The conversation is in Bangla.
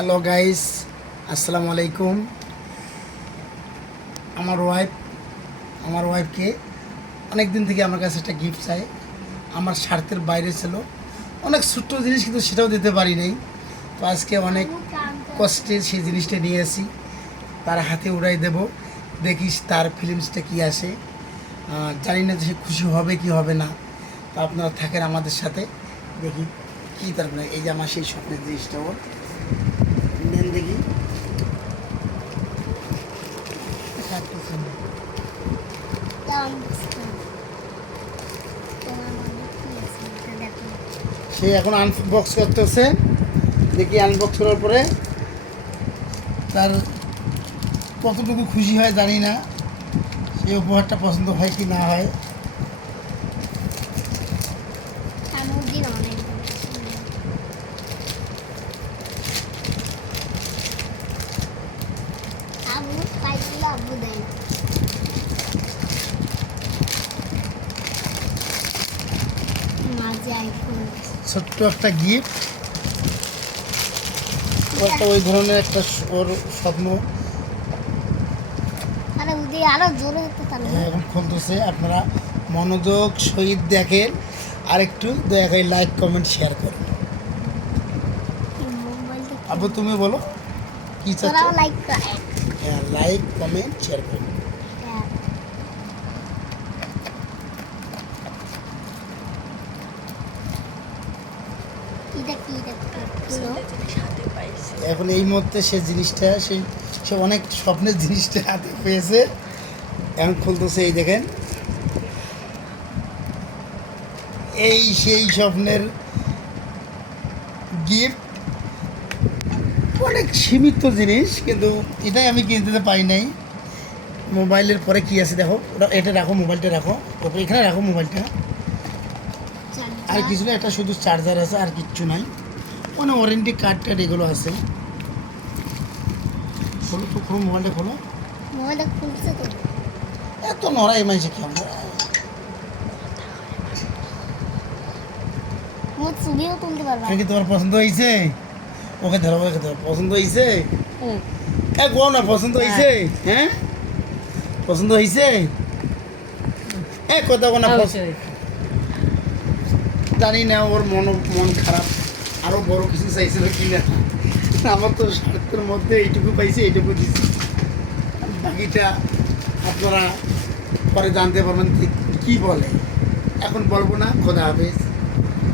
হ্যালো গাইস, আসসালামু আলাইকুম। আমার ওয়াইফকে অনেক দিন থেকে আমার কাছে একটা গিফট চাই। আমার স্বার্থের বাইরে ছিল, অনেক ছোট্ট জিনিস, কিন্তু সেটাও দিতে পারি নাই। তো আজকে অনেক কষ্টে সেই জিনিসটা নিয়ে আসি, তার হাতে উড়াই দেব। দেখিস তার ফিলিংসটা কী আসে। জানি না যে সে খুশি হবে কি হবে না। তো আপনারা থাকেন আমাদের সাথে, দেখি কী তারপরে। এই যে আমার সেই স্বপ্নের জিনিসটা ওর নেন, দেখি। সে এখন আনবক্স করতেছে, দেখি আনবক্স করার পরে তার কতটুকু খুশি হয় জানি না, সেই উপহারটা পছন্দ হয় কি না হয়। ছোট্ট একটা গিফট, একটা ওই ধরনের একটা ওর স্বপ্ন এখন খুলতেছে। আপনারা মনোযোগ সহিত দেখেন, আর একটু দয়া করে লাইক কমেন্ট শেয়ার করুন। আবু তুমি বলো কি চাচ্ছ? হ্যাঁ, লাইক কমেন্ট শেয়ার করুন। এখন এই মুহূর্তে সে জিনিসটা সে অনেক স্বপ্নের জিনিসটা হাতে পেয়েছে, এখন খুলতেছে। এই দেখেন, এই সেই স্বপ্নের গিফট। অনেক সীমিত জিনিস, কিন্তু এটাই আমি কিনে দিতে পারি নাই। মোবাইলের পরে কি আছে দেখো, এটা রাখো, মোবাইলটা রাখো, তারপরে এখানে রাখো মোবাইলটা। আর কিছু না, একটা শুধু চার্জার আছে, আর কিচ্ছু নাই। মানে ওয়ারেন্টি কার্ড টার্ড এগুলো আছে। খোলো তো, খোলো মোবাইলটা, খোলো। মোবাইলটা খুলছে তো, এত নড়াই মাইছে কি আমরা। মোট ছবিও তুলতে পারবা। কি তোমার পছন্দ হয়েছে? ওকে ধরো, ওকে ধরো। পছন্দ হয়েছে? গো না, পছন্দ হয়েছে? হ্যাঁ, পছন্দ হয়েছে? কথা গো না। জানি না ওর মন খারাপ, আরো বড় কিছু চাইছিল কি না। আমার তো স্বার্থের মধ্যে এইটুকু পাইছি, এইটুকু দিচ্ছি। বাকিটা আপনারা পরে জানতে পারবেন কি বলে। এখন বলবো না। খোদা হাফেজ।